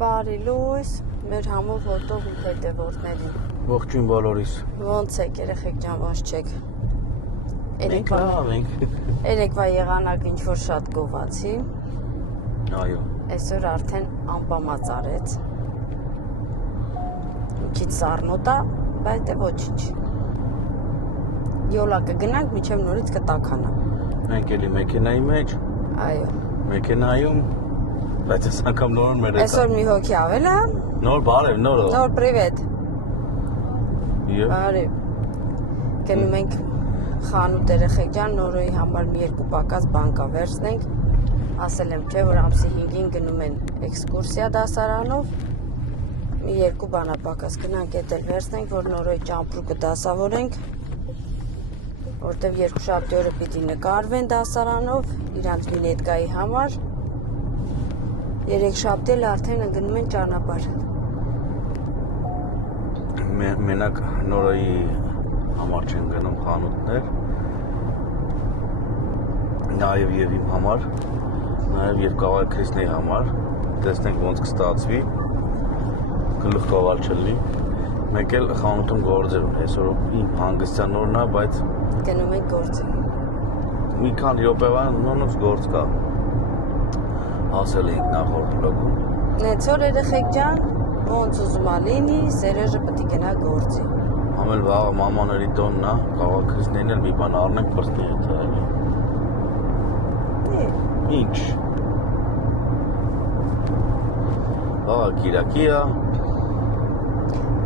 Բարի լույս, մեր համով հոտով ու հետևորդներին։ Ողջույն բոլորիս։ Ոնց եք, երեխեք ջան, ոնց չեք։ Մենք լավ ենք։ Երեկվա եղանակ ինչ-որ շատ գովացի։ Այո։ Այսօր արդեն անպամած արեց։ Մի քիչ սառնոտ է, բայց դե ոչինչ։ Յոլա կգնանք, մինչև նորից կտաքանա։ Մենք էլի մեքենայի մեջ։ Այո։ Մեքենայում, բայց այս անգամ նոր մեր է։ Այսօր մի հոգի ավել է։ Նոր բարև, նոր։ Նոր պրիվետ։ Եվ Բարև։ Գնում ենք խանութ երեխեք ջան, նորոյի համար մի երկու պակաս բան կա վերցնենք։ Ասել եմ, չէ, որ ամսի 5-ին գնում են էքսկուրսիա դասարանով։ Մի երկու բանապակաս գնանք էտել վերցնենք, որ նորոյի ճամպրուկը դասավորենք, որտեվ երկուշաբթի օրը պիտի նկարվեն դասարանով, իրանց վինետկայի համար։ Երեքշաբթի էլ արդեն գնում են ճանապարհ։ Մենակ նորոյի համար չեն գնում խանութներ։ Նաև եւ իմ համար, նաև եւ կավայ Քրիստնեի համար։ Տեսնենք ոնց կստացվի։ Գլուխ կավալ չլինի։ Մեկ էլ խանութում գործեր ունի, այսօր իմ հանգստյան օրն է, բայց Գնում ենք գործը։ մի քանի րոպեվան նոնոց գործ կա։ Ասել էինք նախորդ վլոգում։ Նեցոր երեխեք ջան, ոնց ուզում ա լինի, Սերեժը պետք է գնա գործի։ Ամել վաղը մամաների տոնն է, կավայ Քրիստնեին էլ մի բան առնենք բրտնի հետ էլի։ Ինչ։ Վաղը Կիրակի է։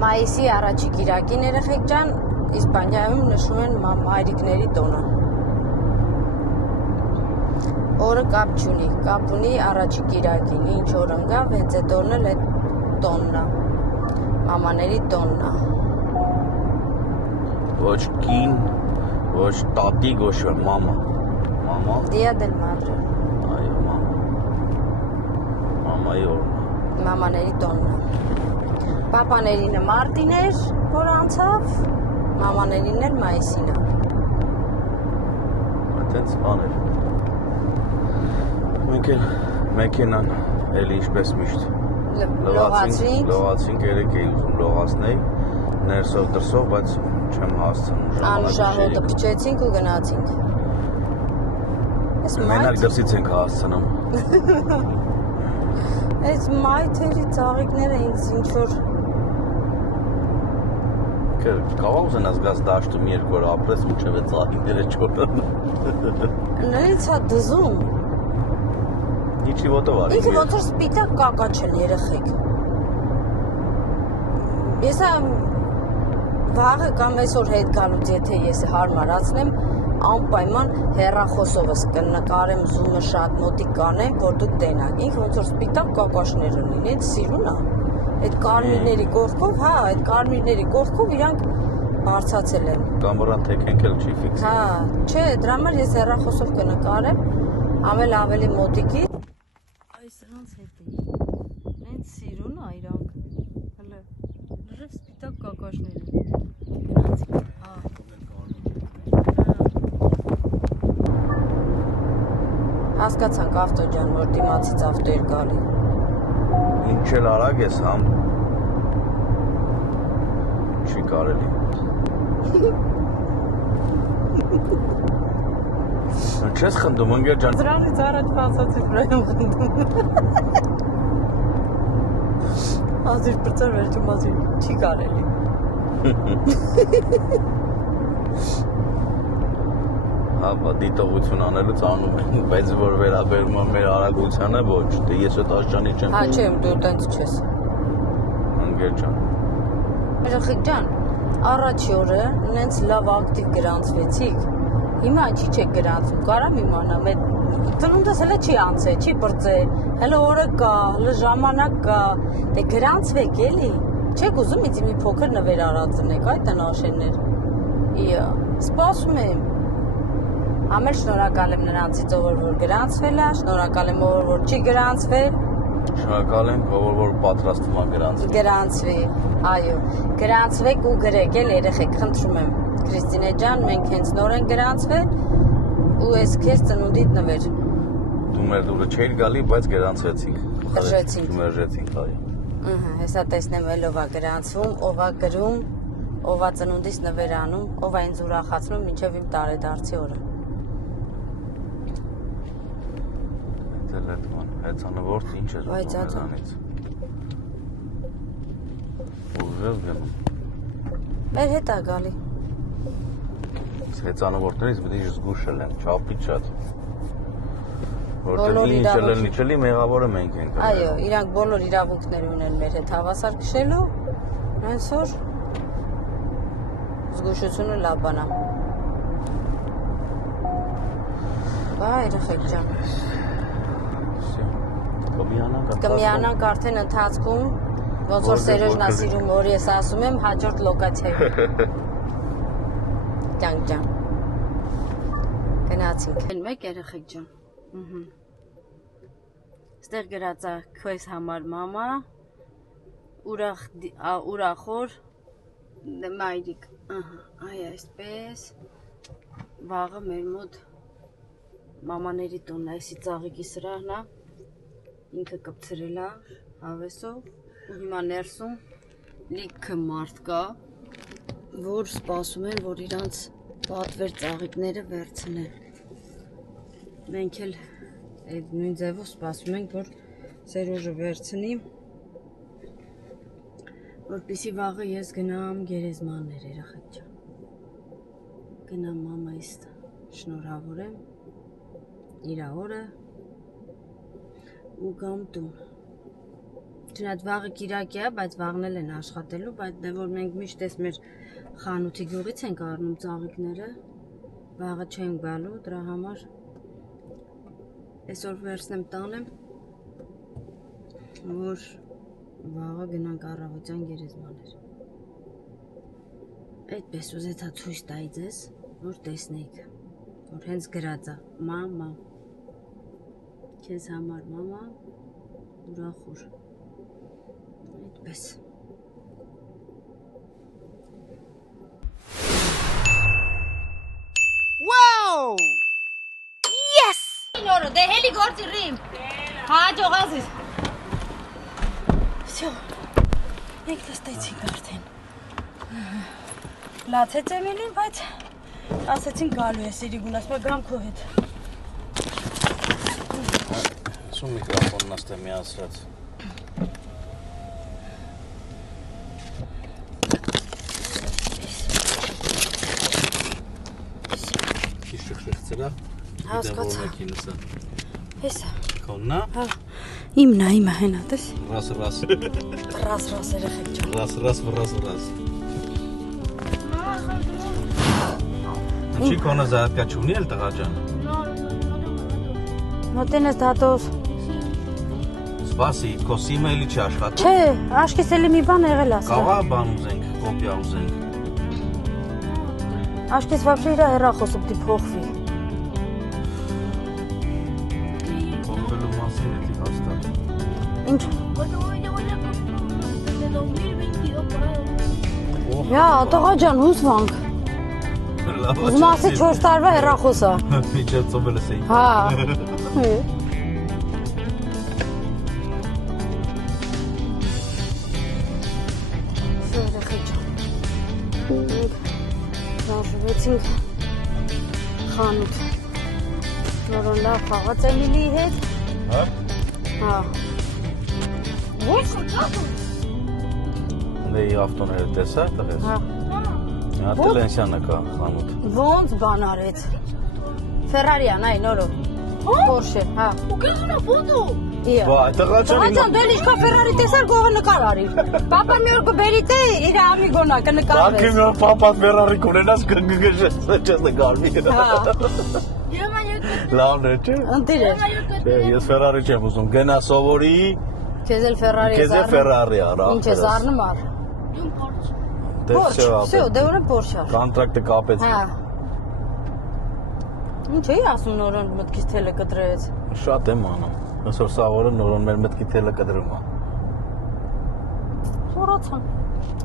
Մայիսի առաջի կիրակին երեխեք ջան, Իսպանիայում նշում են մայրիկների տոնը։ Օրը կապ չունի, կապ ունի առաջի կիրակին, ինչ օր ընկա, հենց այդ օրն էլ այդ տոնն է, մամաների տոնն է։ Ոչ կին, ոչ տատիկ, ոչ մամա։ Մամա։ Դիա դել մադրը, Այո, մամա։ Մամայի օրն է։ մամաների տոնն է։ Պապաներինը մարտին էր, որ անցավ, մամաներինն էլ մայիսին է։ Այդտենց բան էր։ Մենք էլ մեքենան էլի ինչպես միշտ լողացինք, երեք էի ուզում լողացնեի, ներսով դրսով, բայց չեմ հասցնում։ Անուշահոտը փչեցինք ու գնացինք։ Մենակ դրսից ենք հասցնում։ Այս մայթերի ծաղիկները ինձ ինչ-որ Կավա ուզենաս գաս դաշտում երկու օր ապրես մինչև այդ ծաղիկները չորան։ նույնից է դզում։ Ինչի ոտով արի։ Ինքը ոնց որ սպիտակ կակաչել երեխեք։ Ես վաղը կամ այսօր հետ գալուց եթե ես հարմարացնեմ, անպայման հեռախոսովս կնկարեմ զումը շատ մոտիկ կանեմ, որ դուք տենաք։ Ինքը ոնց որ սպիտակ կակաշներ ունին, այդ սիրուն է։ Այդ կարմիրների կողքով, հա, այդ կարմիրների կողքով իրանք բարձացել են։ Կամերան թեքենք էլ չի ֆիքս։ Հա, չէ, դրա համար ես հեռախոսով կնկարեմ, ավելի մոտիկի։ Այս սրանց հետ է։ Հենց սիրուն է իրանք։ Հələ լրիվ սպիտակ կակաշներ են։ Գնացի։ Հա։ Հասկացանք ավտո ջան, որ դիմացից ավտո էր գալի։ Ինչ էլ արագ ես, համ չի կարելի։ Չես խնդում, ընկեր ջան։ Դրանից առաջ բացացից վրա եմ խնդում։ Ազիր բրծար վերջում ազիր, չի կարելի։ Հա, դիտողություն անելուց անում են, բայց որ վերաբերում է մեր արագությանը, ոչ, դե ես այդ աշճանի չեմ։ Հա, չէ, դու տենց չես։ Ընկեր ջան։ Երեխեք ջան, առաջի օրը նենց լավ ակտիվ գրանցվեցիք, հիմա ինչի չեք գրանցում, կարամ իմանամ, այդ ծնունդս հələ չի անցել, չի բրծել, հələ օրը կա, հələ ժամանակ կա, դե գրանցվեք էլի, չեք ուզում ինձ մի փոքր նվեր արածնեք, այդ տնաշեններ, իա, սպասում եմ, ամել շնորհակալ եմ նրանցից, ով որ գրանցվել է, շնորհակալ եմ, ով որ չի գրանցվել, Շնորհակալ ենք, որ պատրաստվում է գրանցվի։ Գրանցվի, այո, գրանցվեք ու գրեք, էլ երեխեք, խնդրում եմ, Քրիստինե ջան, մենք հենց նոր ենք գրանցվել ու ես քեզ ծնունդիդ նվեր։ Դու մեր դուրը չէիր գալի, բայց գրանցվեցինք։ մերժեցինք, այո։ Հեսա տեսնեմ էլ ով է գրանցվում, ով է գրում, ով է ծնունդիս նվերանում, ով է ինձ ուրախացնում մինչև իմ տարեդարձի օրը։ Դելետման, հեծանվորդ ինչ է զոհում նրանից։ Ուժև գնում։ Մեր հետ է գալի։ Հեծանվորդներից պետք է զգուշ են, չափից շատ։ Բոլոր Որտեղ ինչ չլի մեղավորը մենք ենք։ Այո, իրանք բոլոր իրավունքներ ունեն մեր հետ հավասար քշելու, հենց որ զգուշությունը լավ բան է։ Բա երեխեք ջան։ Կմիանանք արդեն ընթացքում, ոնց որ Սերոժն է սիրում, որ ես ասում եմ հաջորդ լոկացիայում։ Ջան։ Գնացինք։ Մեկ երեխեք ջան։ Ստեղ գրած է քեզ համար մամա, ուրախոր մայրիկ, այ այսպես, վաղը մեր մոտ մամաների տունն է, այսի ծաղիկի սրահն է, ինքը կպցրել է հավեսով, ու հիմա ներսում լիքը մարդ կա, որ սպասում են, որ իրանց պատվեր ծաղիկները վերցնեն։ Մենք էլ այդ նույն ձևով սպասում ենք, որ Սերոժը վերցնի, որպեսզի վաղը ես գնամ գերեզմաններ, երեխեք ջան։ Գնամ մամայիս շնորհավորեմ իր օրը ու գամ տուն։ Չնայած վաղը կիրակի է, բայց վաղն էլ են աշխատելու, բայց դե որ մենք միշտ էս մեր խանութի գյուղից ենք առնում ծաղիկները, վաղը չենք գալու, դրա համար այսօր վերցնեմ տանեմ, որ վաղը գնանք առավոտյան գերեզմաներ։ Այդպես ուզեցա ցույց տայի ձեզ, որ տեսնեիք, որ հենց գրած է մամա, քեզ համար մամա, ուրախոր, այդպես։ Wow! Yes! Նորը, դե հելի գործի ռիմ, հաջողազիս։ Всё, մենք լստեցինք արդեն։ Լացեց Էմիլին, բայց ասեցին գալու է Սիրիգուն, ասում է գամ քո հետ։ Սու միկրոֆոնն աստե միացրած։ Շղցրա։ Հասկացա։ Հեսա։ Քոննա։ Հա։ Իմն է, հենա, տես։ Ռաս։ Ռաս երեխեք ջան։ Ռաս։ Ինչի կոնը զարդկա չունի էլ տղա ջան։ Մոտենես դատով։ Սպասի, քո սիմը էլի չի աշխատում։ Չէ, աշկիս էլի մի բան եղել ասա։ Կաղա բան ուզենք, կոպիա ուզենք։ Աշկիս вообще իր հեռախոսը պիտի փոխվի։ Փոխվելու մասին էլի հաստատ։ Ինչ։ Յա, տղա ջան, հուսվանք։ Ուզում ասի 4 տարվա հեռախոսը։ Միջև ծոմելս էի։ Հա։ Զարվեցինք խանութ։ Նորոն լավ խաղաց Էմիլիի հետ։ Հա։ Հա։ Ո՞չ կա։ Դե ավտոները տեսա տղես։ Հա։ Հա տելենսյանը կա խանութ։ Ոնց բան արեց։ Ֆերարիան, այ նորո։ Porsche, հա։ Ու կեզունա ֆոտո։ Իա։ Բա, տղա ջան, Տղա ջան, դու ինչքան Ֆերարի տեսար, գողը նկար արիր։ Պապա մի օր կբերի թե իր ամիգոնա կնկարվես։ Բակի մի օր պապատ Ֆերարի կունենաս կգգժես նկարվի։ Հա։ Լավն է, չէ։ Ընտիր էր։ Չէ, ես Ֆերարի չեմ ուզում։ Գնա սովորի։ Քեզ էլ Ֆերարի Քեզ էլ Ֆերարի արա։ Ինչ ես առնում առ։ Դե Всё, դե ուրեմն Porsche։ Կոնտրակտը կապեց։ Հա։ Ինչ էի ասում նորոն մտքից թելը կտրեց։ Շատ եմ անում։ Այսօր սաղորը նորոն մեր մտքի թելը կդրում է։ Մոռացա։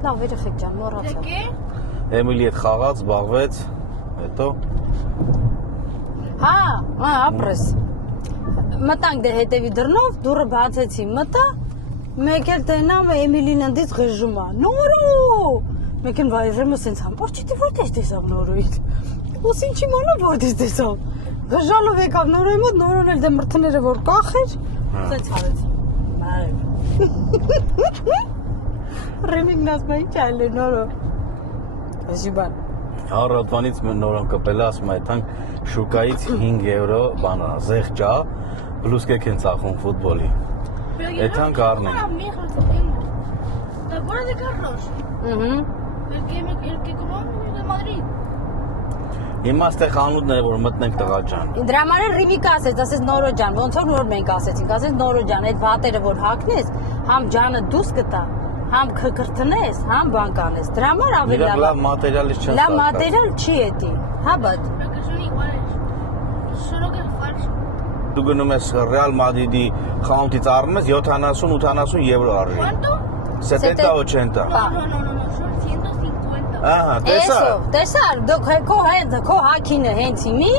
Լավ, երեխեք ջան, մոռացա։ Էմիլի հետ խաղաց, զբաղվեց, հետո Հա, ապրես։ մտանք դե հետևի դռնով, դուռը բացեցի, մտա, մեկ էլ տենամ Էմիլին ընդից ղժում է։ Նորո։ Մեկ էլ վայրեմը սենց ամբողջ չիտի որտես տեսավ Նորոյից։ Ус ինչի մանա որտես տեսավ։ Գժալով եկավ Նորոյի մոտ, Նորոն էլ դե մրթները որ կախեր, սենց արեց։ Ռեմինգն ասում է ինչ այլ է Նորո։ Այսի բան։ Ռոդվանից նորան կպել ասում այդանք շուկայից 5 եվրո բանա զեղչա պլյուս կեք են ծախում ֆուտբոլի այդանք առնեն ¿Te acuerdas de Carlos? El que compramos de Madrid. Հիմա այստեղ խանութն է որ մտնենք տղա ջան Դրա համար էլ Ռիմիկա ասեց, ասեց Նորո ջան, ոնց որ նոր մենք ասեցինք, ասեց Նորո ջան, այդ վատերը որ հագնես, համ ջանը դուս կտա, համ քրտնես, համ բան կանես։ Դրա համար ավելի Իրանք լավ մատերիալից չեն լավ մատերիալ չի էդի։ Հա բադ։ Pero que son iguales. Solo que es falso. Դու գնում ես Ռեալ Մադրիդի խանութից առնում ես 70-80 եվրո արժի ¿Cuánto? 70-80 No, son 150. Ահա տեսա Տեսար, դու քո հակինը հենց իմի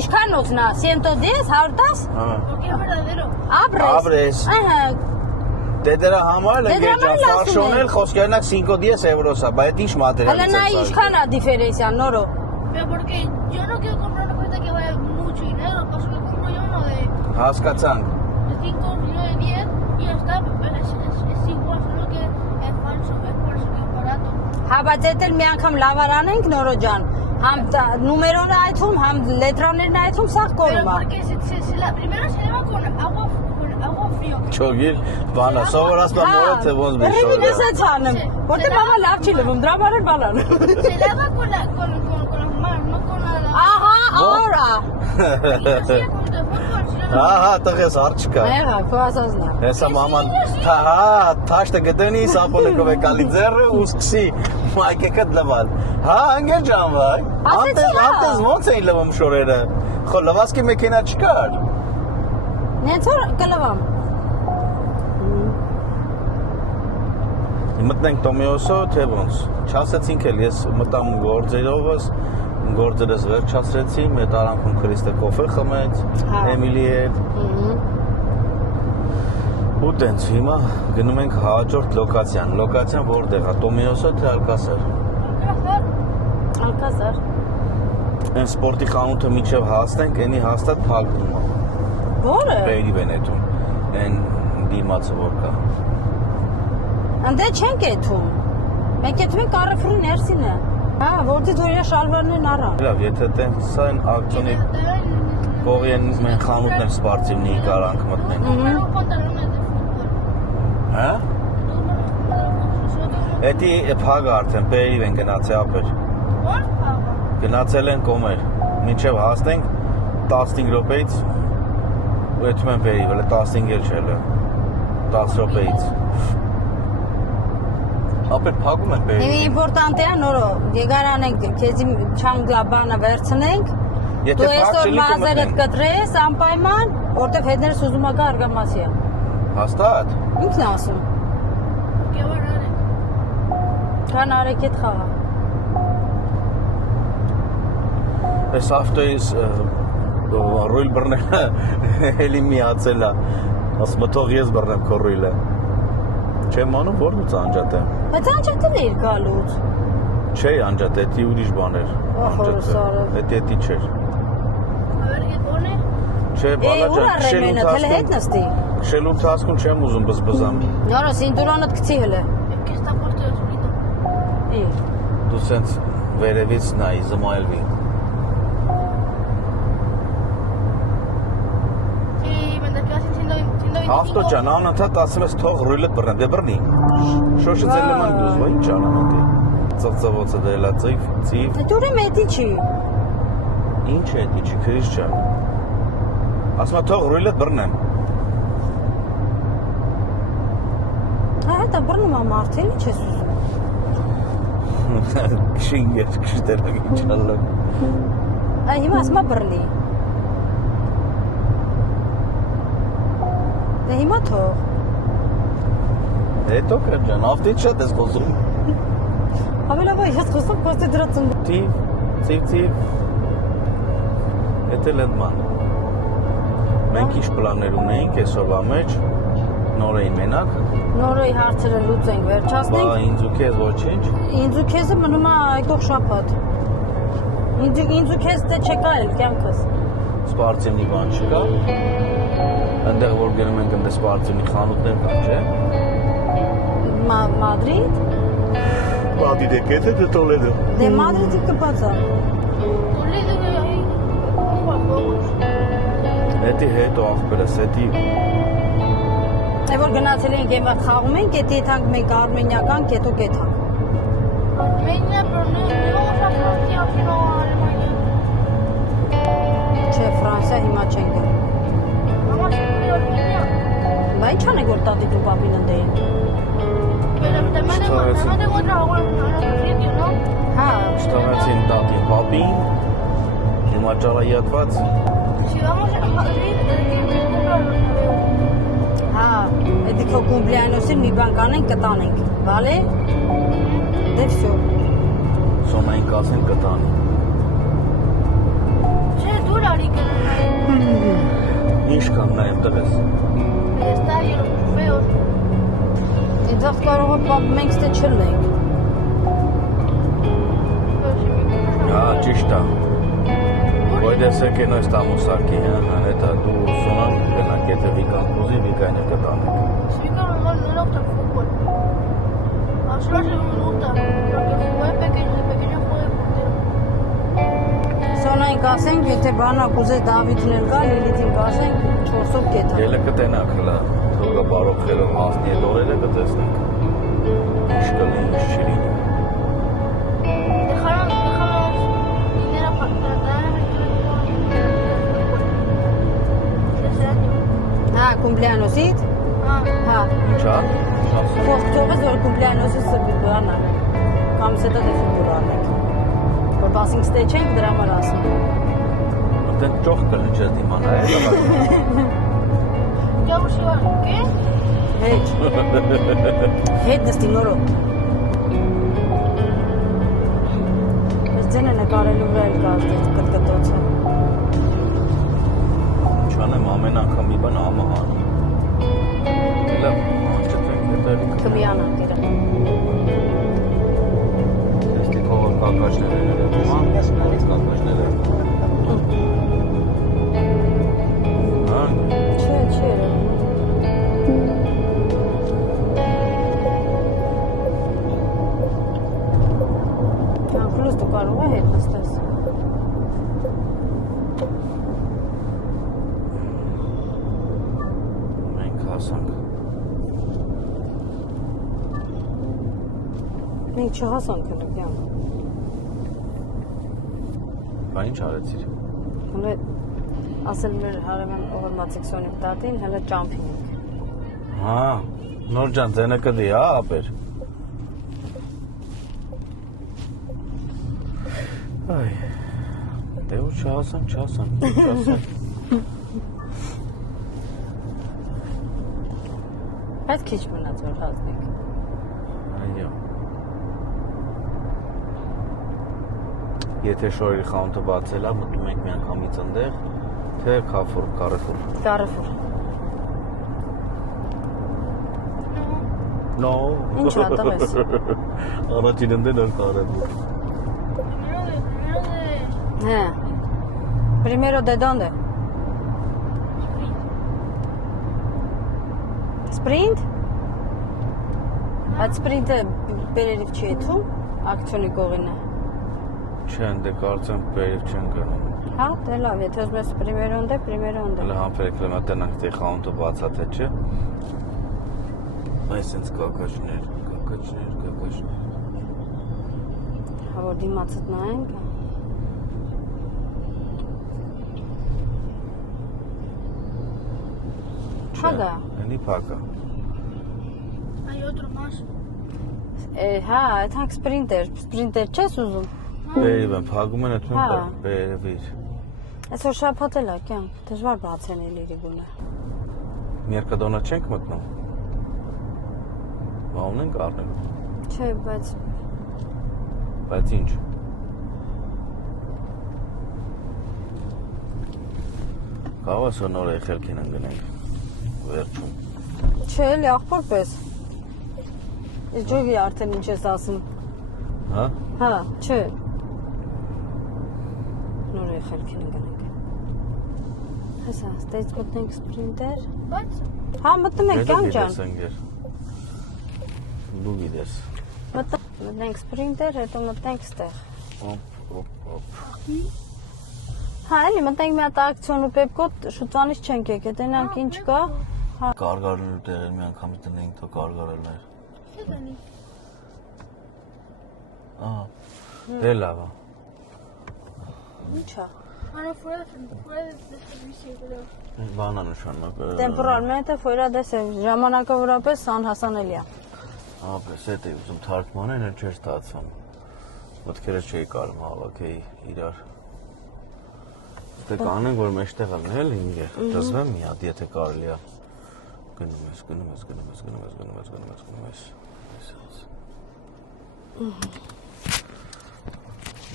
Ինչքան օգնա 110, 110 Porque es verdadero. Abres. Ահա Դե դրա համար Դե էլ դրա ջան համար էլ ասում ֆարշոնել եմ։ խոսքերնակ 5-10 եվրոսա բայց ինչ մատերիալ Հələ նա ինչքան է դիֆերենցիան Նորո Pero porque yo no quiero comprar una cosita que vaya mucho dinero. Paso que compro yo uno de Հասկացանք 5 uno de 10 y ya está. Pero es igual, solo que es falso. Es por eso que es barato. Հա բայց էդ էլ մի անգամ լավարանենք Նորո ջան Համ նումերոնը այցում, համ լետրաներն այցում սաղ Pero կորում է porque primero se lava con agua frío. Չոգիր բանա սովորացման մորը թե ոնց մի Ռիմին շորը էսած անեմ Որտե բավա լավ չի լվում, դրա համար էլ բալան Se lava con las manos, no con la... Ահա, աորա Sí, con de fútbol, si no... Ահա տղես արչկա Եղա, քո ասածն է Հեսա մաման հա թաշտը գտնի սապոնը կվեկալի ձեռը ու սկսի մայկեկը դլվալ Հա անգեր ջան վայ Ասեցի, հա։ Անտես ոնց էին լվում շորերը Խո լվասկի մեքենա չկար Նենց որ կլվամ Մտնենք Տոմեոսո թե ոնց Չասեցինք էլ ես մտամ գործերովս Գործերս վերջացրեցի մեր տարանքում Քրիստը կոֆե խմեց Հա։ Էմիլի հետ Ու տենց հիմա գնում ենք հաջորդ լոկացիան որտեղ է Տոմեոսո թե Ալկասար Ալկազար Այն սպորտի խանութը միջև հասնենք այնի հաստատ փակվում է Որը Պերի Վենետում այն դիմացը որ կա Անդե չենք եթում Մենք եթում ենք Կարեֆուրի ներսին է Հա, որտի դու իր շալվարներն առան Լավ, եթե տենց սա այն ակցիոնի կողի են մենք խանութներ սպարտիվնի կարանք մտնենք Compraron pantalones de fútbol. Հա? Nosotros Էդի փագ արդեն Պերիվ են գնացել ապեր ¿Cuál paga? Գնացել են կոմեր Մինչև հասնենք 15 րոպեից ու եթում են Պերիվ, հələ 15 էլ չէ 10 րոպեից Ապեր փագում են Եվ Պերիվ իմպորտանտ է Նորո Գեգարանենք քեզի չանգլաբանը վերցնենք Եթե Դու այսօր փակ չլի մազերդ կմտնենք կտրես անպայման որտեվ հետներս ուզում ակա արգամասի է Հաստատ Ինքն է ասում Qué barato. Կան արեք էդ խաղա Այս ավտոյից ռույլ բռնելը էլի միացել է ասում թող ես բռնեմ քո ռույլը Չեմ անում որնուց անջատեմ Բայց անջատել էիր գալուց Չէ անջատետի ուրիշ բաներ Սարը։ Էդի չէր A ver qué pone. Չէ բալա ուր ջան առեմենը թել հետ նստի քշելու ընթացքում չեմ ուզում բզբզամ Նորո սինտուրոնդ գցի հլը Es que está puesto de solito. Դու սենց վերևից նայի զմայլվի Y mientras que hacen 125. Ավտո ջան անընդհատ ասում ես թող ռույլը բռնեմ դե բռնի Շոշը ձելման դուզվա ինչ անանոտ է Ծվծվոցը դելա ծիվ Դե դուրի մեդի չի Ինչ է դի չի քրիս ջան Ասում եմ թող ռույլը բռնեմ Հա դա բռնում է մարդել ինչ ես ուզում Քշին ես քշտել ինչ ալլա Այ հիմա ասում է բռնի Դե հիմա թող Հետո կրջան ավտից շատ ես խոսում Հավելավա ես խոսում կոստի դրացում Ծիվ Էդ էլ ընդման Մենք ինչ պլաններ ունեինք այսօրվա մեջ, նորեի մենակ։ Նորոյի հարցերը լուծենք, Բա վերջացնենք։ ինձ ու քեզ ոչինչ։ Ինձ ու քեզը մնում է այդող շաբաթ։ Ինձ ու քեզ դե չկա էլ կյանքս։ Սպարտիվնի բան չկա։ Այնտեղ որ գնում ենք ընդ սպարտիվնի խանութներ կան, չէ։ Մադրիդ։ Մադրիդը կեթե դե Տոլեդո։ Դե Մադրիդը կպած է։ Էդի հետո աղբերս, էդի Է որ գնացել ենք եմա խաղում ենք, էդ եթանք մենք արմենիական կետո կետանք։ Չէ, Ֆրանսիա հիմա չենք գնում։ Բա ինչ անեք որ տատի դու պապին ընդեին։ Հա, շտարացին տատի պապին, հիմա ճարայատված, հա, էդի քո կումպլիանոսին մի բան կանենք, կտանենք, բալե։ Դե վсё։ սոնային կասեն կտանի։ Ինչ կան նաև տվես։ Իդախ կարող է պապ մենք ստե չլենք։ Հա, ճիշտ է։ Ոյդեսը կենո ստամուսակի, это դու սոնան կնակ, եթե վիկան կուզի, վիկայնը կտանեք։ Սոնային կասենք, եթե բանակ ուզես Դավիթն էլ կա, Լիլիթին կասենք, 4-ով կետա։ Ելը կտենակ հլա, թողը բարով խելով հասնի այդ օրերը կտեսնենք։ Ինչ կլի, ինչ չլինի։ Հա, կումպլիանոսիդ։ Հա, Ինչա, ասում։ փոխթողս որ կումպլիանոսից բան անենք։ Կամ սետա դե ֆուտբոլ անենք։ Որ բասինգ ստե չենք դրա համար ասում։ Այդեն ճոխ կլի չես դիմանա, Հետ։ Հետ դստի նորո։ Ես ձենը նկարելու վրա էլ կազդեց կտկտոցը։ Չանեմ ամեն անգամ մի բան ամը հանի։ Լավ, անջտվենք հետևի Կմիան անկերը։ Եստի կողոր կակաշներ են երևում, կակաշներ են։ Չէ, չէ երևում։ Պլյուս դու կարող է հետ նստես։ Մենք հասանք։ Մենք չհասանք հլը կյան։ Բա ինչ արեցիր։ Հլը ասել մեր հարևան օղրմացիկ Սոնիկ տատին, հլը ճամփին ենք։ Հա, նոր ջան, ձենը կդի, հա, ապեր։ Այ, դե ու չհասանք, չհասանք։ Բայց քիչ մնաց որ հասնենք։ Այո։ Եթե շորերի խանութը բացել է, մտնում ենք մի անգամից ընդեղ, թե Carrefour, Carrefour։ Կարեֆուր։ No։ Ինչ ատաղես։ Առաջին ընդեն էր Carrefour։ Հա։ Primero de dónde? Sprint? Այդ Sprint-ը բերերիվ չի եթում, ակցիոնի կողին է։ Չեն, դե կարծեմ բերիվ չեն գնում։ Հա, դե լավ, եթե ուզում ես primero onde, primero onde։ Հələ համբերեք լմատենանք դե խանութը բացա թե չէ։ Այս ինձ կակաշներ։ Հա, որ դիմացդ նայենք։ Փագա։ Այնի փակա։ Հա, այդանք Sprinter չես ուզում։ Բերիվ են, փակում են այդում Հա։ բերևիր։ Այսօր շաբաթ էլ է, կյանք, դժվար բացեն էլի գունը։ Մերկադոնա չենք մտնում։ Բա ունենք առնենք։ Չէ, Բայց ինչ։ Կարող է նոր եղելքին ընկնենք վերջում։ Չէ, էլի աղբոր պես։ Ես ջոգի արդեն ինչ ես ասում։ Հա։ Հա, չէ։ Նոր եղելքին ընկնենք։ Հեսա, ստեյց մտնենք սպրինտեր։ Բայց Հա, մտնում ենք կյան ջան։ Դու գիտես։ Մտնենք սպրինտեր, հետո մտնենք ստեղ։ Օպ։ Հա, էլի մտնենք մի հատ ակցիոն ու պեպկոտ շուտվանից չենք եկել, տենանք ինչ կա։ Կարգարելու տեղեր մի անգամից տնենք, թող կարգարելներ։ չգնի։ Ահա։ Դե լավ է։ Ինչա։ Ana fuera de servicio, pero Բանա նշանակ։ Տեմպորալmente fuera de service, ժամանակավորապես անհասանելի է։ Ապես էդ է ուզում թարգմանել, էլ չէր ստացվում։ Մտքերը չէի կարում հավաքեի իրար։ Դե կանենք, որ մեջտեղ ալնել ինքը, դզվեմ մի հատ, եթե կարելի է։ Գնում ես։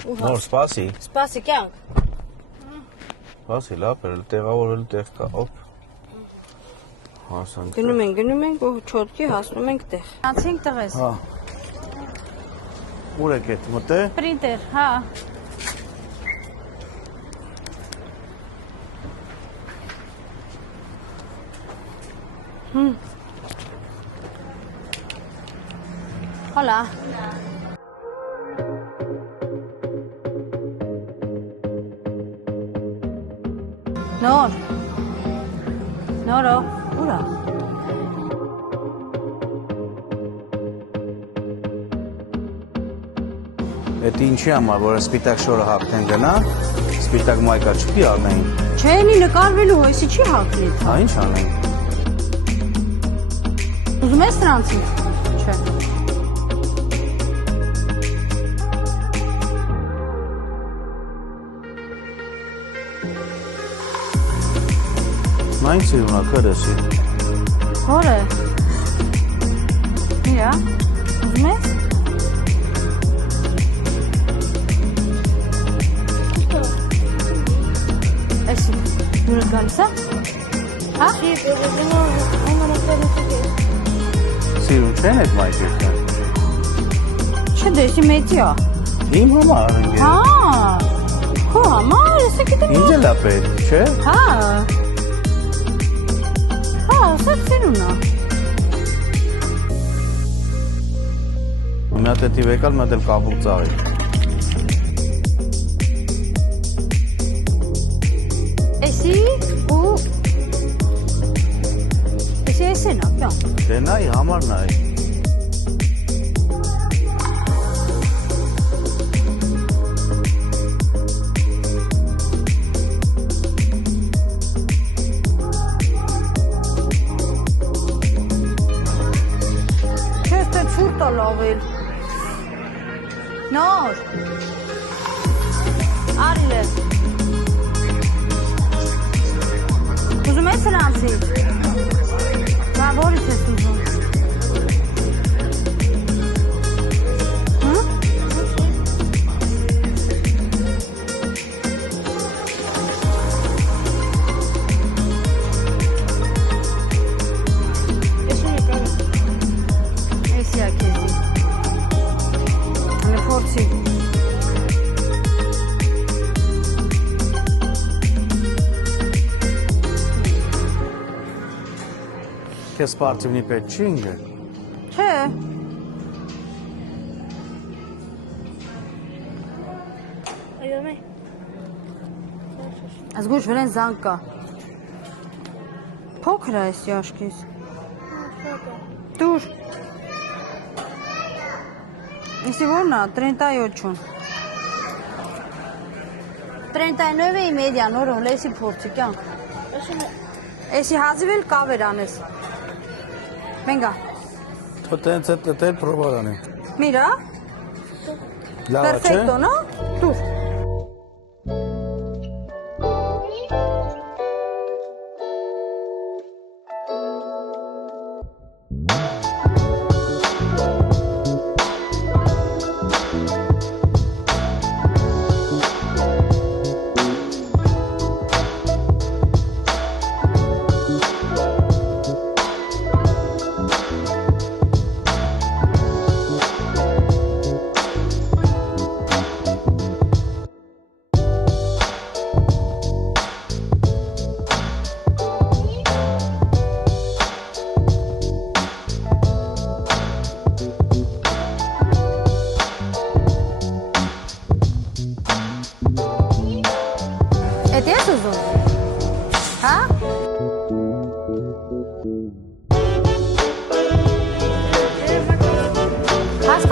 Նոր սպասի։ Սպասի կյանք։ Սպասի, լավ էր, տեղավորելու տեղ կա, օպ։ Հասանք։ Գնում ենք ու չոտքի հասնում ենք տեղ։ Անցինք տղես։ Հա։ Ուր եք էդ մտե։ Պրինտեր, հա։ Hola. Նորո, ուրա։ Էդ ինչի համար, որ սպիտակ շորը հաղթեն գնա, սպիտակ մայկա չպի առնային։ Չէ, էլի նկարվելու հույսի չի հագնի։ Հա, ինչ անենք։ Ուզում ես նրանցի։ Չէ։ Նա ինչ սիրունա, կրեսի։ Հոր է։ Իրա, ուզում ես։ Էսի, նուրդ գալիս է։ Հա։ sí, pero tengo una diferencia. Սիրուն չեն էդ մայկերը։ Չէ, դե էսի մեծի է։ Իմ համար ընկեր։ Հա։ Քո համար, էսը գիտեմ։ Ինձ էլ է պետք, չէ։ Հա։ Հա, սա սիրուն է։ Մի հատ էդի վեկալ, մի հատ էլ կապուկ ծաղի։ Էսի ու էսի նա, կյան։ Դե նայ, համար նայ։ Չես թե չուրտ է լավել։ Նոր։ Արիլ է։ Ուզում ես նրանցի։ Բա որից ես ուզում։ Հա? Էսի է քեզի։ Անե փորձի։ Քեզ սպարտիվնի պետք չի ինգը։ Չէ։ Ayúdame. Ազգուշ վրեն զանգ կա։ Փոքր է էսի աշկիս։ Դուր։ Էսի որն է, 38-ուն։ 39 и media, նորոն, լեսի փորձի կյանք։ Էսի հազիվ էլ կավեր անես։ Մենգա։ Թո տենց էլ պրոբարան է։ Mira, Լավ է, չէ։ perfecto, ¿no? Դուր։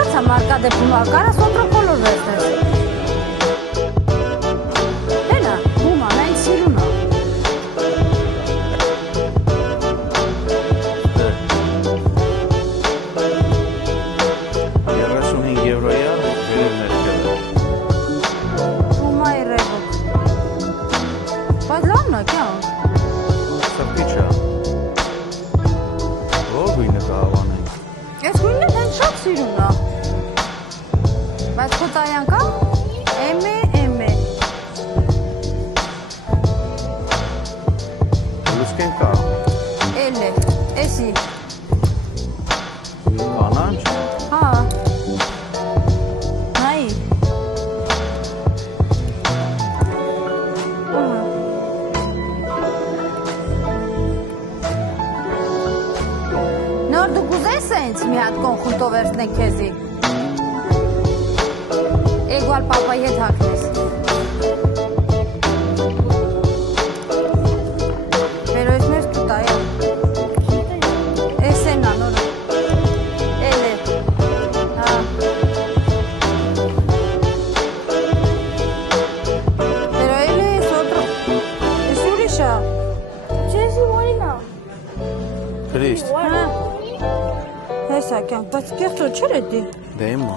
Կացա մարկա դեպում կարաս օտրո կոլոր վերցնես։ Հենա, բումա, նա ինձ սիրուն է։ 35 եվրոյա վերևներ կերը։ Բումա իրևոք։ Բայց լավն է, կյան։ Սրպիչ է։ Ո՞ր գույնը կհավանենք։ Ես գույնը հենց շատ սիրուն է։ Բայց խոծայան կա։ Էմե։ Լուսկեն կա։ Էլ է, էսի։ Կանանչ։ Հա։ Նայի։ Նոր դու կուզես ինձ մի հատ կոնխուտով վերցնենք քեզի։ Էգուալ պապայի հետ հագնես։ Pero es no es tu talla. Es enano. Él es. Ah. Pero él es otro. Es Urisha. Sí, es igual y no. Քրիստ։ Հա։ Հեսա կյանք, բայց կեղտո չեր էդի։ Դե իմա։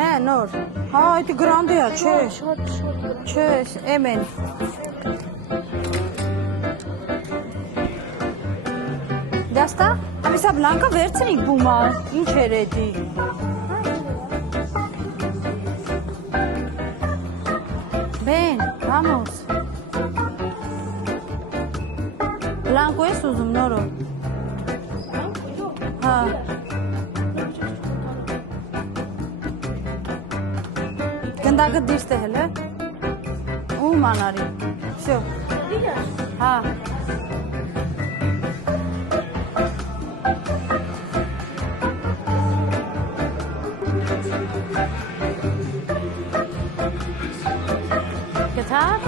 Հա, նոր։ Հա, այդ գրանդ է, չէ։ Short. Չէ, էմեն։ Դաստա, ամիսա բլանկա վերցնիք բումա, ինչ էր էդի։ Բեն, vamos։ Բլանկո ես ուզում նորո։ Հա։ Գնդակը դիրստ է հելը։ Ու մանարի։ Всё։ Հա։ Գտար։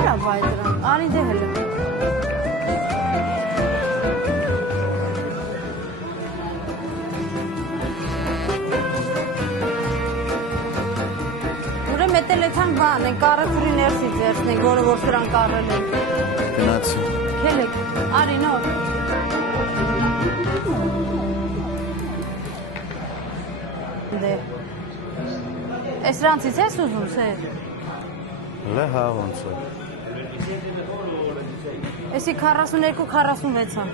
Ուրա վայդրան, արի դե հելը։ Ուրեմն մետել էթան բան են, կարեքուրի ներսից երցնենք, որը որ սրան կարել են։ Գնացի։ Հելեք, արի նոր։ Դե։ Ես սրանցից ես ուզում, սեր։ Լե հա ոնց է։ Էսի 42-46-ան։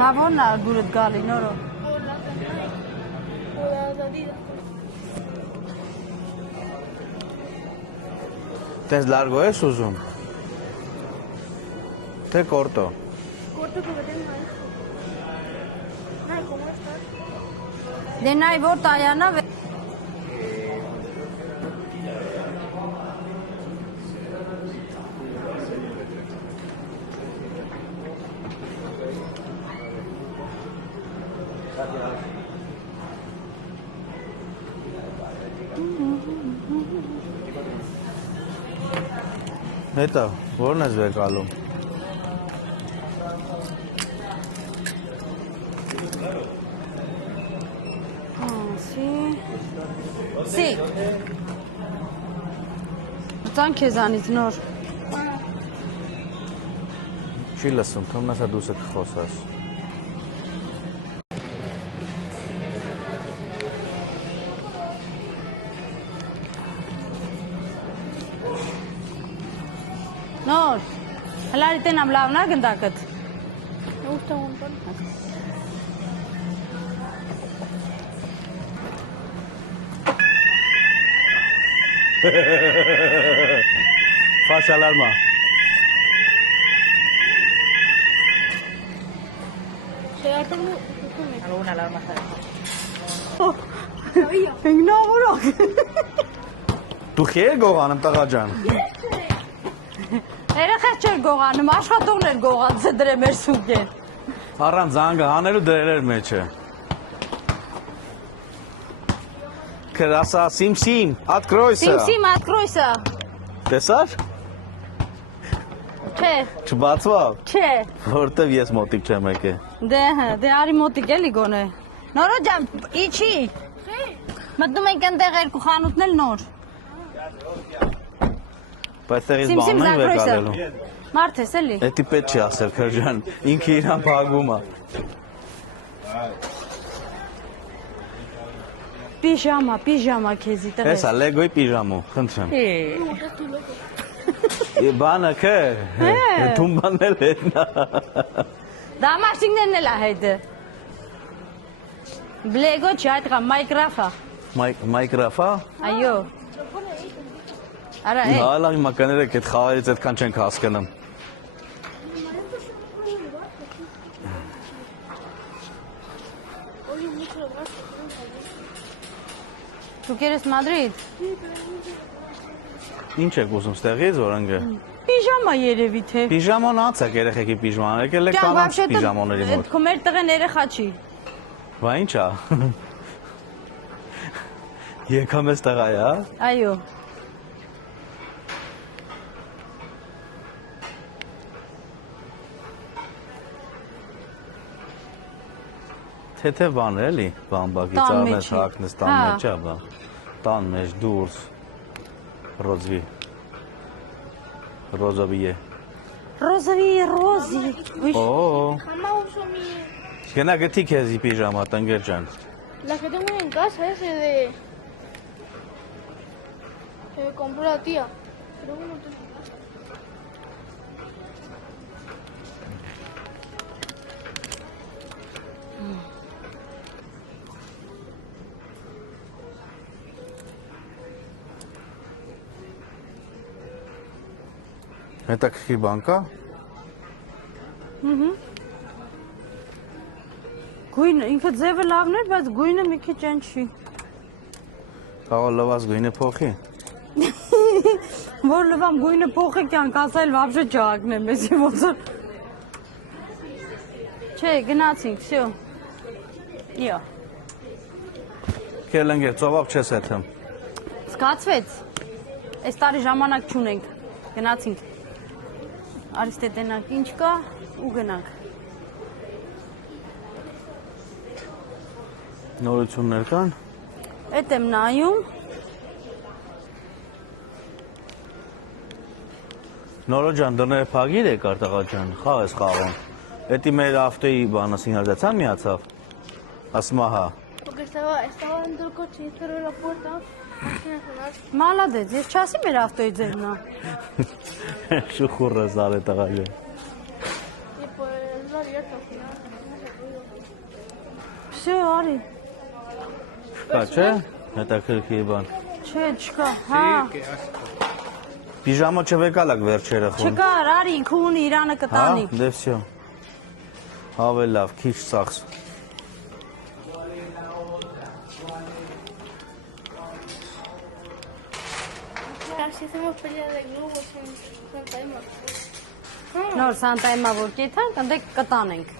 Նա ոնն է գուրըտ գալի, նորո։ Տես լարգո ես ուզում։ Թե կորտո։ Corto porque tengo ahí. Ay, ¿cómo estás? Դե նայ որ տայանա Հետա, որն ես վեկալում։ Սի։ Ուտան քեզանից նոր։ Չի լսում, թողնա սա դուսը կխոսաս։ Նոր։ Հլարի տենամ լավնա գնդակըտ։ Me gusta un montón. Faz alarma. Se da todo. Alguna alarma Ինգնավորոք։ Դու խեր գողանում տղա ջան։ Երեխեք չեր գողանում, աշխատողներ գողանց է դրե մեր սուգեն։ Առանց զանգը հանելու դրել էր մեջը։ Краса, Сим, откройся. Սիմ, откройся։ Տեսար։ Չէ, Չբացվավ։ չէ։ Որտեվ ես մոտիկ չեմ եկել։ Դե արի մոտիկ էլի գոնե։ Նորո ջան, իջի։ Մտնում ենք այնտեղ երկու խանութն էլ նոր։ Բայց տեղից Սիմ, բանն են закройся։ վեկալելու։ Մարդ ես էլի։ Էդի պետք չի ասել Քրջան, ինքը իրան փագում է։ Պիժամա քեզի տղես։ Էսա լեգոյի պիժամու, խնդրեմ։ Բանը քե։ Թումբանն էլ հետնա։ Դամաշիններն էլ է հետը։ Բլեգո չի այդ կա, մայկրաֆա։ Մայկրաֆա։ Այո։ Արա է։ Հալա իմ ակաները այդ խաղերից այդքան չենք հասկանում։ Դու կերես Մադրիդ։ Ինչ եք ուզում ստեղից որ ընկե։ Պիժամա երևի թե։ Պիժամոն անցակ երեխեքի պիժման, եկել եք կանանց պիժամոների մոտ։ Քո մեր տղեն երեխա չի։ Բա ինչա։ Եկամ ես տղա, հա։ Այո։ Թեթև բան է էլի, բամբակից Տան արնես մեջի։ հակնես տան Հա։ մեջ է, բա։ Տան մեջ դուրս։ Ռոզվի։ Ռոզովի է։ Ռոզովի ռոզի։ Օ, Mamá usó mi... գնա գտի քեզի պիժամա, տնգեր ջան։ La que tengo en casa, ese de... Que me compró la tía. Pero bueno, Հետաքրքիր բան կա։ Գույնը ինքը ձևը լավն էր, բայց գույնը մի քիչ այն չի։ Կարող լվաս գույնը փոխի։ Որ լվամ գույնը փոխի կյանք ասել вообще չհագնեմ, էսի ոնց որ։ Չէ, գնացինք, всё։ Իա։ Քել ընկեր, ծովափ չես հետը։ Զգացվեց։ Այս տարի ժամանակ չունենք։ Գնացինք։ Արիստե տենանք ինչ կա ու գնանք։ Նորություններ կան։ Էդ եմ նայում։ Նորո ջան, դռները փագիր եք արտաղա ջան, խաղ ես խաղում։ Էդի մեր ավտոյի բանը սինհալիզացիան միացավ։ Ասում ահա։ porque estaba dentro del coche y cerró la puerta. Máquina sonar. Մալադեց, ես չասի մեր ավտոյի ձևն է։ Շուխուրը զարե տղա ջան։ Y pues lo abierto al final. Всё, արի։ Կա չէ։ Հետաքրքիր բան։ Չէ, չկա։ Հա։ Պիժամա չվեկալակ վերջերը խոն։ Չկա, արի, քունի Իրանը Հա, կտանի։ դե всё։ Ավելի լավ, քիչ ծախս։ Si hacemos pelea de globos en Santa Emma. Նոր Սանտայմա որ կեթանք, ընդ կտանենք։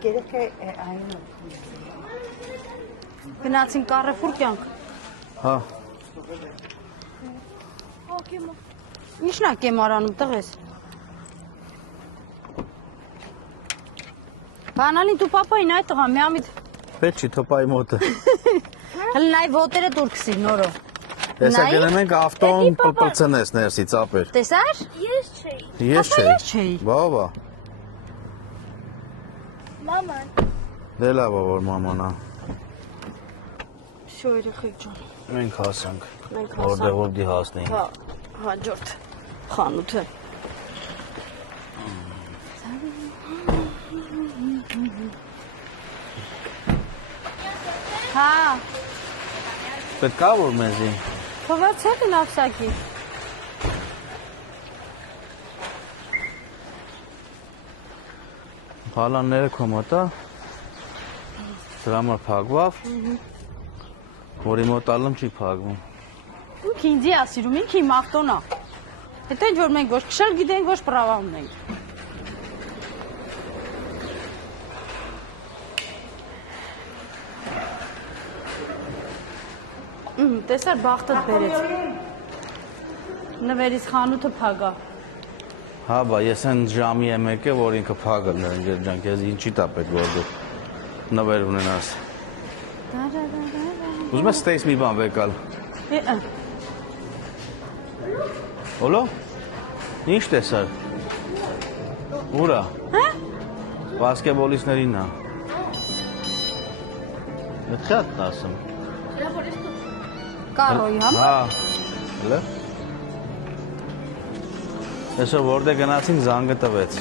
¿Quieres que ahí no? Գնացինք Կարեֆուր կյանք։ Հա, Oh, qué mo... Ինչն է կեմարանում տղես։ Բանալին դու պապային այդ տղա, մի ամիտ։ պետք չի թոպայի մոտը։ Հələ նայ ոտերը դուրքսի նորո։ Հեսա Նայի։ գնում ենք ավտոն պլպլցնես ներսից ապեր։ Տեսար։ Yes, Che. Ես Ապա ես չէի։ չէի։ Բաբա, Mama. դե լավ ա որ մամանա։ Շո երեխեք ջան։ Մենք հասանք։ Մենք Որտեղ հասանք։ որ դի հասնեին։ Հա, հաջորդ խանութը։ Հա, Պետք է որ մեզի։ թողացել են ափսակի։ Բալանները քո մոտա։ Դրա համար փակվավ։ Որի մոտ ալում չի փակվում։ Ինքը ինձ է ասիրում, ինքը իմ ավտոնա։ Հետո ինչ որ մենք ոչ քշել գիտենք, ոչ պրավա ունենք։ Տեսար բախտդ բերեց։ Նվերից խանութը փագա։ Հա, բա ես այն ժամի եմ եկել, որ ինքը փագը նրնջեր ջան, քեզ ինչի տապեք որ դու նվեր ունենաս։ Ուզում ես ստեյս մի բան վեկալ։ Օլո։ Ինչ տեսար։ Ուրա։ Հա։ Բասկետբոլիստներինն է։ Դա շատ ասում։ Կարոյի համար։ Հա։ Հələ։ Այսօր որտե գնացինք զանգը տվեց։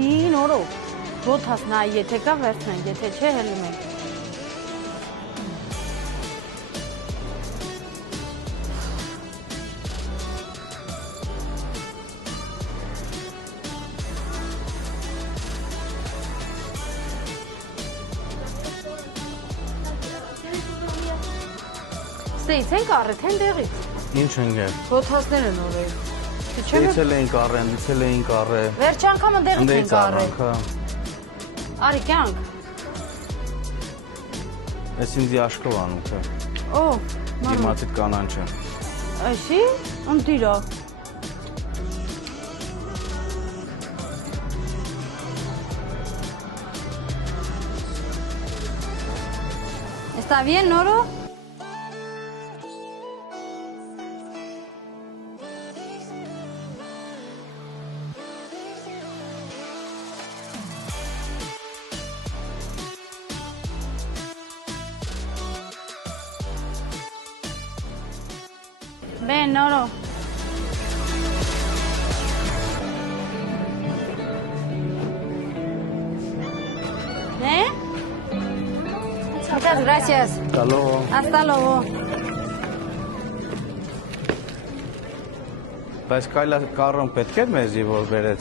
Ին օրո։ Ոտաս նայ, եթե կա վերցնենք, եթե չէ հելում ենք։ Ստեյց ենք առետ, հեն դեղից։ Ինչ ենք։ Ոտասներ են օրեի։ Դիցել էինք առեն, դիցել էինք առե։ Վերջ անգամ ընդեղից ենք առել։ Արի կյանք։ Ես ինձի աշկով անունք է։ Օ, Դիմացիտ կանանչը։ Այսի, ընդիրա։ Está bien, Noro? Ven, Noro. ¿Eh? Muchas gracias. Hasta luego։ Hasta luego. Բայց կարոն պետք է մեզի որ վերեց։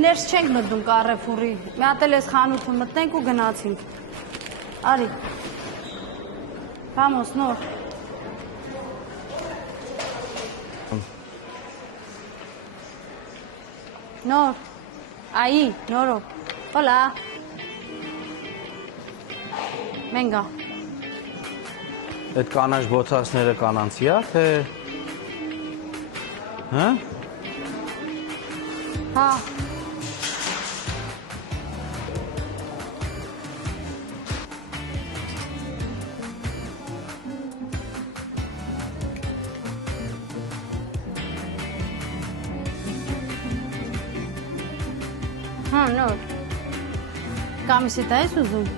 Ներս չենք մտնում Կարեֆուրի։ Մի հատ էլ էս խանութը մտնենք ու գնացինք։ Արի։ Vamos, Nor. Nor. Ahí, Noro. Hola. Venga. Այդ կանաչ բոցասները կանանցի է, թե հա? Հա։ Հա, նոր։ Կամիսի տա ես ուզում։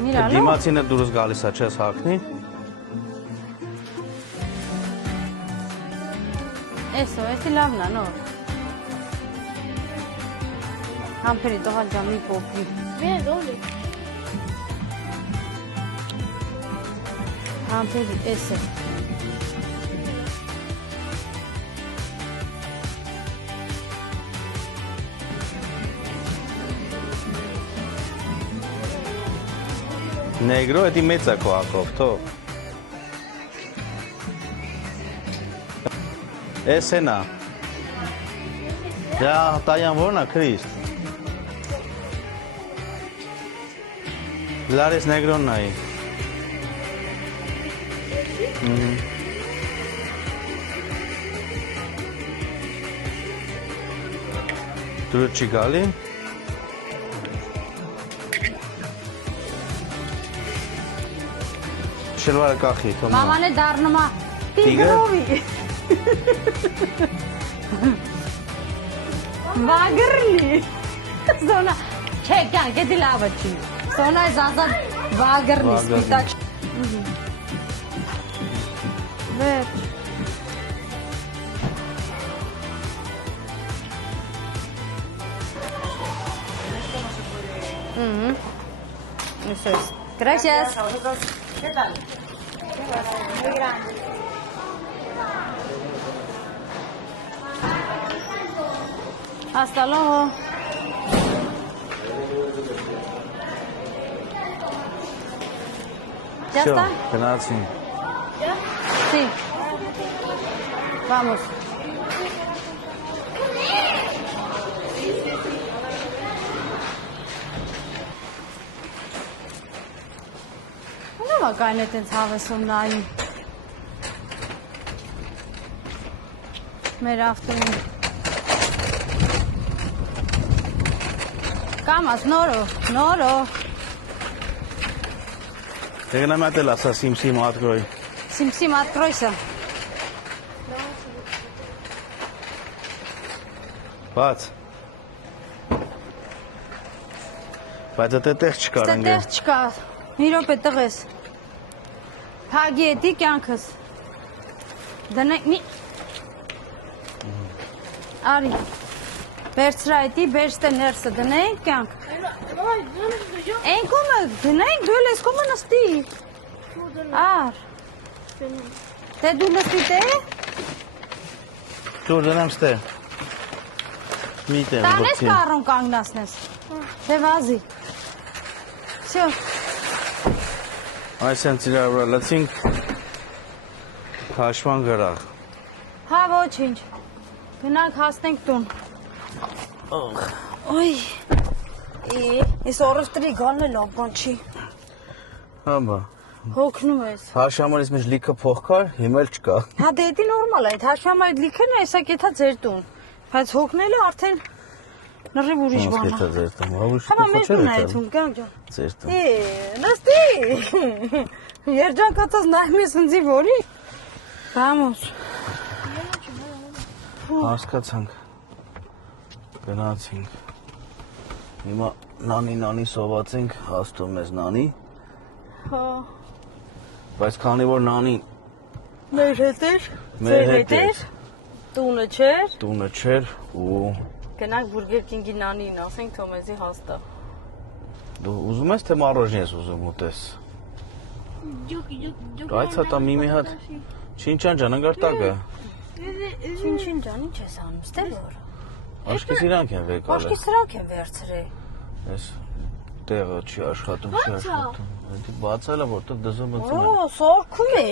Միրալո։ Դիմացինը դուրս գալիս է, չես հագնի։ Էսո, էսի լավն է, նոր։ Համբերի տողալ ջամի պոպի։ Bien, doble. Համբերի, էս է։ Նեգրո, էդի մեծ է քո ակով, թող։ Էս էնա։ Դա տայան որն է, Քրիստ։ Լարես նեգրոն նայի։ Դուրը չի գալի։ Շելվարը կախի, թոմա։ Մաման է դառնում է տիգրովի։ Վագրլի։ Սոնա, չէ, կյան, գետի լավը չի։ Սոնա է զազատ վագրլի, սպիտակ։ Վերջ։ Eso es. Gracias. ¿Qué tal? Muy grande. Hasta luego. ¿Ya está? Գնացին։ Sí. Vamos. Ո՞վ կան այդպես հավեսում նայի։ Մեր ավտոյին։ Կամաս նորո։ Դե գնամ այդել ասա Սիմսի մատկրոյ։ Սիմսի մատկրոյսը։ Բաց։ Բայց դա տեղ չկար ընկեր։ Տեղ չկա։ Մի րոպե տղես։ Փագի էդի կյանքս։ Դնենք մի Արի։ Վերցրա էդի, բերստե ներսը դնենք կյանք։ Այն կոմը դնենք, դու ես կոմը նստի։ Ար։ Դե դու նստի տե։ Դուր դնեմ ստե։ Միտեմ Տանես դուքին։ կառոն կանգնացնես։ Դե վազի։ Всё։ Այսենց իրար վրա լցինք հաշման գրաղ։ Հա ոչինչ։ Գնանք հասնենք տուն։ Ոյ։ Ես օրը գալն էլ բան չի։ Հա բա։ Հոգնում ես։ Հաշամարից մեջ լիքը փող կար, հիմա էլ չկա։ Հա դե դա նորմալ է, հաշվամ այդ լիքն է, հեսա կեթա ձեր տուն։ Բայց հոգնելը արդեն նռիվ ուրիշ բան է։ Ոնց կետա ձեր տուն, հավուշ Համա մեր փոքր տուն է է տուն, կան ջան։ ձեր տուն։ Նստի։ Երջանկացած նայում ես ինձի որի։ Vamos։ Հասկացանք։ Գնացինք։ Հիմա նանի սոված ենք, հաստում ես նանի։ Հա։ Բայց քանի որ նանի Մեր հետ էր։ մեր հետ էր, Տունը չէր։ տունը չէր ու Գնանք Burger King-ի նանին, ասենք Թոմեզի հաստա։ դու ուզում ես թե մարոժնի ես ուզում ուտես։ Այդ հատա մի հատ Չինչան ջան անգարտակը։ Չին ջան, ինչ ես անում, ստե որ։ Աշկիս իրանք են վեկալը։ Աշկի սրանք են վերցրել։ Ես տեղը չի աշխատում, չի աշխատում։ Դա բացալա որտեղ դզում բացում են։ Օ, սորքում է։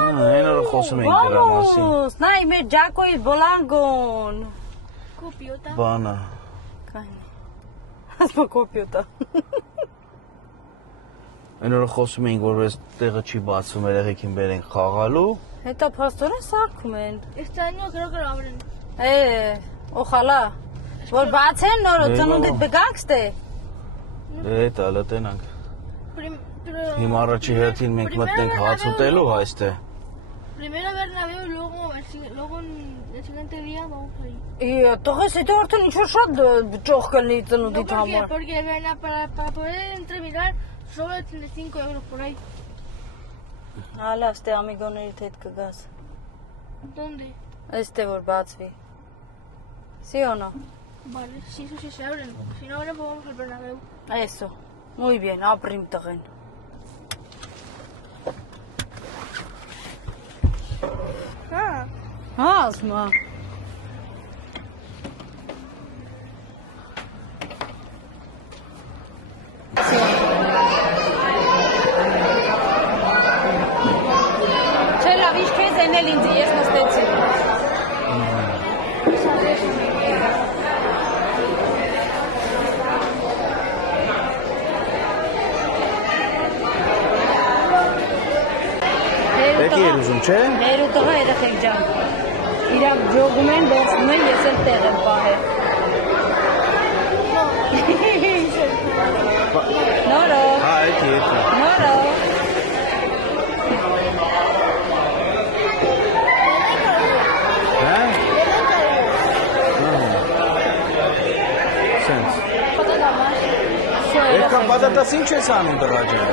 Այն օրը խոսում էինք դրա մասին։ Vamos, նայ մեր Ջակոյի Բլանգոն։ Կոպիոտա։ Բանը։ Կային։ Ասма կոպիոտա։ Այն օրը խոսում էինք որ այս տեղը չի բացվում, երեխեքին բերենք խաղալու։ Հետո փաստորեն սարքում են։ Este año creo que lo abren. Օխալա։ Որ բացեն նորը ծնունդիդ բգանք ստե։ Դե տալը տենանք։ Pero Հիմա առաջի հերթին մենք մտնենք հաց ուտելու այստեղ։ primero Bernabéu y luego el siguiente día vamos ahí. Տղես հետո արդեն ինչ-որ շատ ջող կլինի ծնունդիդ համար։ Porque para poder entrevistar solo 35 euros por ahí. Հալա ստե ամիգոներիդ հետ կգաս։ ¿Dónde? Այստե որ բացվի։ Սիոնո։ Vale, sí, eso sí se abren. Si no abren, pues vamos al Bernabéu. Eso. Muy bien, ապրիմ տղեն։ Հա, ասմա։ Չէ, լավ, ինչ քեզ էնել ինձ, ես նստեցի։ Եկի էր ուզում, չէ։ Մեր ու տղա երեխեք ջան։ Իրանք ջոգում են, դարձնում են, ես էլ տեղ եմ պահել։ Նորո։ Հա, եկի։ Նորո։ Հա։ Սենց։ Եկա պատատաս ինչ ես անում տղա ջան։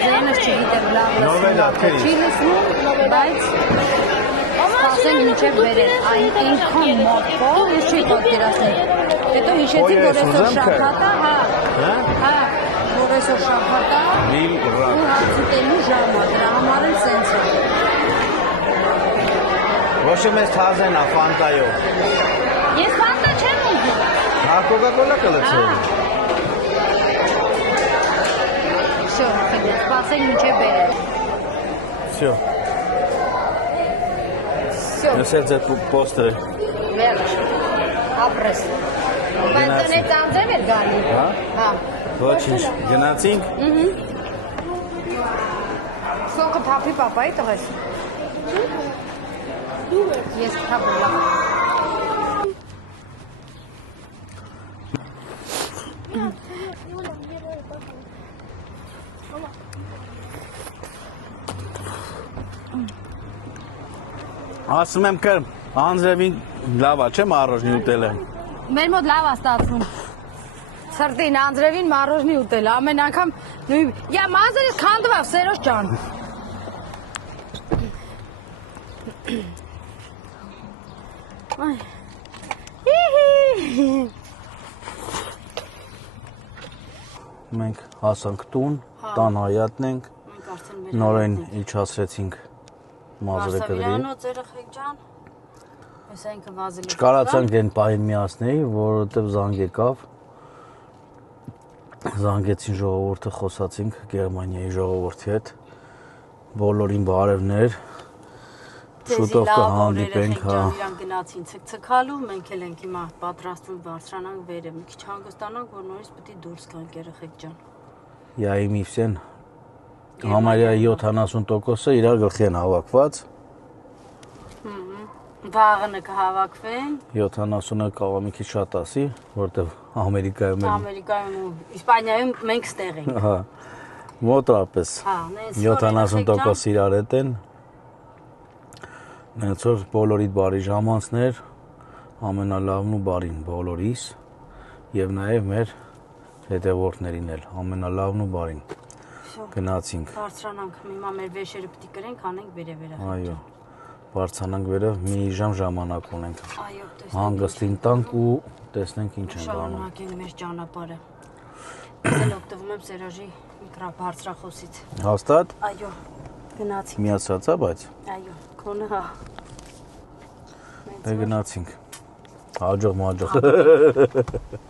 Ձենս չգիտեմ լավ լսում։ Նորվեգա, թե։ Չի լսում, բայց սպասեն մինչև վերել։ Այն ինքան մոտ կո, ես չի պատկերացնել։ Հետո հիշեցի, որ այսօր շաբաթ է, հա։ Հա։ Հա, որ այսօր շաբաթ է։ Միլ Ու ռակ։ հաց ուտելու ժամ է, դրա համար էլ սենց է։ Ոչ եմ ես թազենա ֆանտայով։ Ես ֆանտա Coca-Cola կլցրել։ Всё, սպասենք մինչև բերեմ։ Всё։ Всё, Նսել ձեր պոստերը։ վերջ։ Ապրես։ Բայց դնե ծանձեր էր գալի։ Հա։ Հա։ Ոչինչ, գնացինք։ Սոկը թափի պապայի տղես։ Ես թափուլա։ Ասում եմ կր, անձրևին լավ է, չէ՞ մառոժնի ուտելը։ Մեր մոտ լավ է ստացվում։ Սրտին անձրևին մառոժնի ուտել, ամեն անգամ նույն։ Յա մազերից քանդվավ, Սերոջ ջան։ Այ։ Մենք հասանք տուն, տան հայատն ենք, Մենք արդեն նորեն իջացրեցինք մազերը կդրի։ Վարսավիրանոց երեխեք ջան։ Այս այնքը վազելի։ Չկարացանք այն պահին միացնեի, որովհետև զանգ եկավ։ Զանգեցին ժողովուրդը, խոսացինք Գերմանիայի ժողովրդի հետ։ Բոլորին բարևներ։ Շուտով կհանդիպենք, հա։ Իրան գնացին ցկցկալու, մենք էլ ենք հիմա պատրաստվում բարձրանանք վերև։ Մի քիչ հանգստանանք, որ նորից պետք է դուրս գանք երեխեք ջան։ Յայի միվսեն համարյա 70%-ը իրար գլխի են հավաքված։ Վաղը կհավաքվեն։ 70-ը կարող մի քիչ շատ ասի, որտեվ Ամերիկայում են։ Ամերիկայում ու Իսպանիայում մենք ստեղ ենք։ Հա։ Մոտրապես Հա, նենց 70% իրար հետ են։ Նենց որ բոլորիդ բարի ժամանցներ, ամենալավն ու բարին բոլորիս եւ նաեւ մեր հետևորդներին էլ ամենալավն ու բարին։ Գնացինք։ Բարձրանանք, հիմա մեր վեշերը պետք է կրենք, անենք վերևերը։ Այո։ Բարձրանանք վերև, մի ժամ ժամանակ ունենք։ Այո, Հանգստին տանք ու տեսնենք ինչ են բանում։ շարունակենք մեր ճանապարհը։ Ես օգտվում եմ Սերոժի միկրոբարձրախոսից։ Հաստատ Այո, գնացինք։ միացածա, բայց Այո, քոնը հա։ դե գնացինք։ Հաջող մաջող։